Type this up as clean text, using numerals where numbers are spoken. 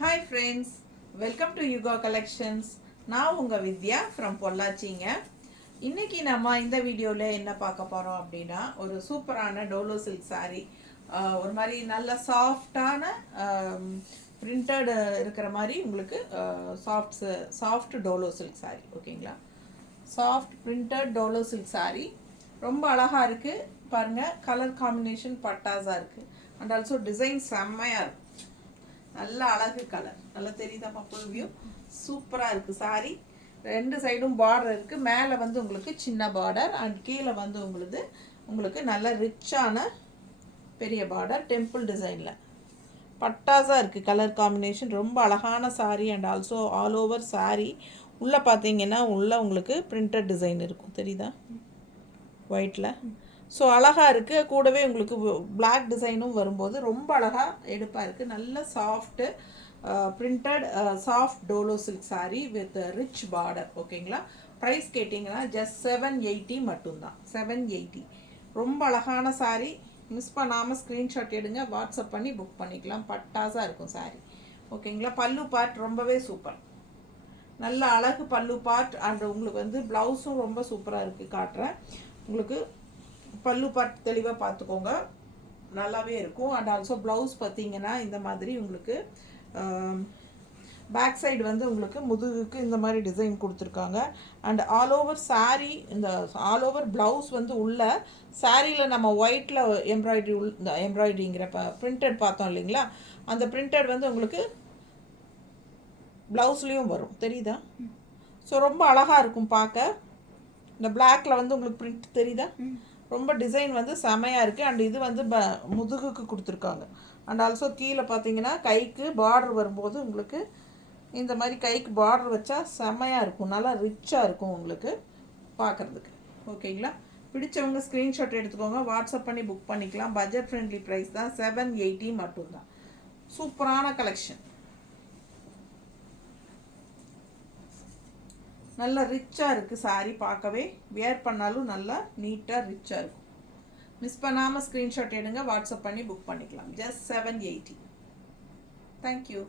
Hi friends, welcome to Yuga Collections. நான் உங்க வித்யா from பொள்ளாச்சிங்க. இன்னைக்கு நம்ம இந்த வீடியோல என்ன பார்க்க போறோம் அப்படின்னா ஒரு சூப்பரான டோலோ சில்க் saree. ஒரு மாதிரி நல்ல சாஃப்டான பிரிண்டட் இருக்கிற மாதிரி உங்களுக்கு சாஃப்ட் டோலோ சில்க் saree ஓகேங்களா. Soft printed Dolo silk saree ரொம்ப அழகா இருக்கு பாருங்க. கலர் காம்பினேஷன் பட்டாஸா இருக்கு அண்ட் ஆல்சோ டிசைன் செம்மையா இருக்கு. நல்ல அழகு கலர் நல்லா தெரியுதாப்பா ஃபுல் வியூ சூப்பராக இருக்குது சாரி. ரெண்டு சைடும் பார்டர் இருக்குது. மேலே வந்து உங்களுக்கு சின்ன பார்டர் அண்ட் கீழே வந்து உங்களுக்கு நல்ல ரிச்சான பெரிய பார்டர் டெம்பிள் டிசைனில் பட்டாஸாக இருக்குது. கலர் காம்பினேஷன் ரொம்ப அழகான sari and also all over sari. உள்ளே பார்த்தீங்கன்னா உள்ளே உங்களுக்கு பிரிண்டட் டிசைன் இருக்கும் தெரியுதா ஒயிட்டில். ஸோ அழகாக இருக்குது. கூடவே உங்களுக்கு பிளாக் டிசைனும் வரும்போது ரொம்ப அழகாக எடுப்பாக இருக்குது. நல்ல soft printed soft Dolo silk sari with rich border ஓகேங்களா. ப்ரைஸ் கேட்டிங்கன்னா ஜஸ்ட் 780 மட்டும்தான். 780 ரொம்ப அழகான சாரீ. மிஸ் பண்ணாமல் ஸ்க்ரீன்ஷாட் எடுங்க, வாட்ஸ்அப் பண்ணி புக் பண்ணிக்கலாம். பட்டாஸாக இருக்கும் சாரீ ஓகேங்களா. பல்லு பார்ட் ரொம்பவே சூப்பர், நல்ல அழகு பல்லு பார்ட் அண்ட் உங்களுக்கு வந்து ப்ளவுஸும் ரொம்ப சூப்பராக இருக்குது. காட்டுறேன் உங்களுக்கு. பல்லு பார்ட் தெளிவாக பார்த்துக்கோங்க, நல்லாவே இருக்கும். அண்ட் ஆல்சோ ப்ளவுஸ் பார்த்தீங்கன்னா இந்த மாதிரி உங்களுக்கு பேக் சைடு வந்து உங்களுக்கு முதுகுக்கு இந்த மாதிரி டிசைன் கொடுத்துருக்காங்க. அண்ட் ஆல் ஓவர் சாரீ இந்த ஆல் ஓவர் ப்ளவுஸ் வந்து உள்ள சாரியில் நம்ம ஒயிட்டில் இந்த எம்ப்ராய்டரிங்கிற பிரிண்டட் பார்த்தோம் இல்லைங்களா, அந்த பிரிண்டட் வந்து உங்களுக்கு ப்ளவுஸ்லேயும் வரும் தெரியுதா. ஸோ ரொம்ப அழகாக இருக்கும் பார்க்க. இந்த பிளாக்ல வந்து உங்களுக்கு பிரிண்ட் தெரியுதா, ரொம்ப டிசைன் வந்து செமையாக இருக்குது. அண்ட் இது வந்து முதுகுக்கு கொடுத்துருக்காங்க. அண்ட் ஆல்சோ கீழே பார்த்தீங்கன்னா கைக்கு பார்டர் வரும்போது உங்களுக்கு இந்த மாதிரி கைக்கு பார்டர் வச்சா செமையாக இருக்கும், நல்லா ரிச்சாக இருக்கும் உங்களுக்கு பார்க்குறதுக்கு ஓகேங்களா. பிடிச்சவங்க ஸ்க்ரீன்ஷாட் எடுத்துக்கோங்க, வாட்ஸ்அப் பண்ணி புக் பண்ணிக்கலாம். பட்ஜெட் ஃப்ரெண்ட்லி ப்ரைஸ் தான், 780 மட்டும்தான். சூப்பரான கலெக்ஷன், நல்லா ரிச்சாக இருக்குது சாரீ பார்க்கவே. வேர் பண்ணாலும் நல்லா நீட்டாக ரிச்சாக இருக்கும். மிஸ் பண்ணாமல் ஸ்க்ரீன்ஷாட் எடுங்க, வாட்ஸ்அப் பண்ணி புக் பண்ணிக்கலாம். ஜஸ்ட் 780. தேங்க்யூ.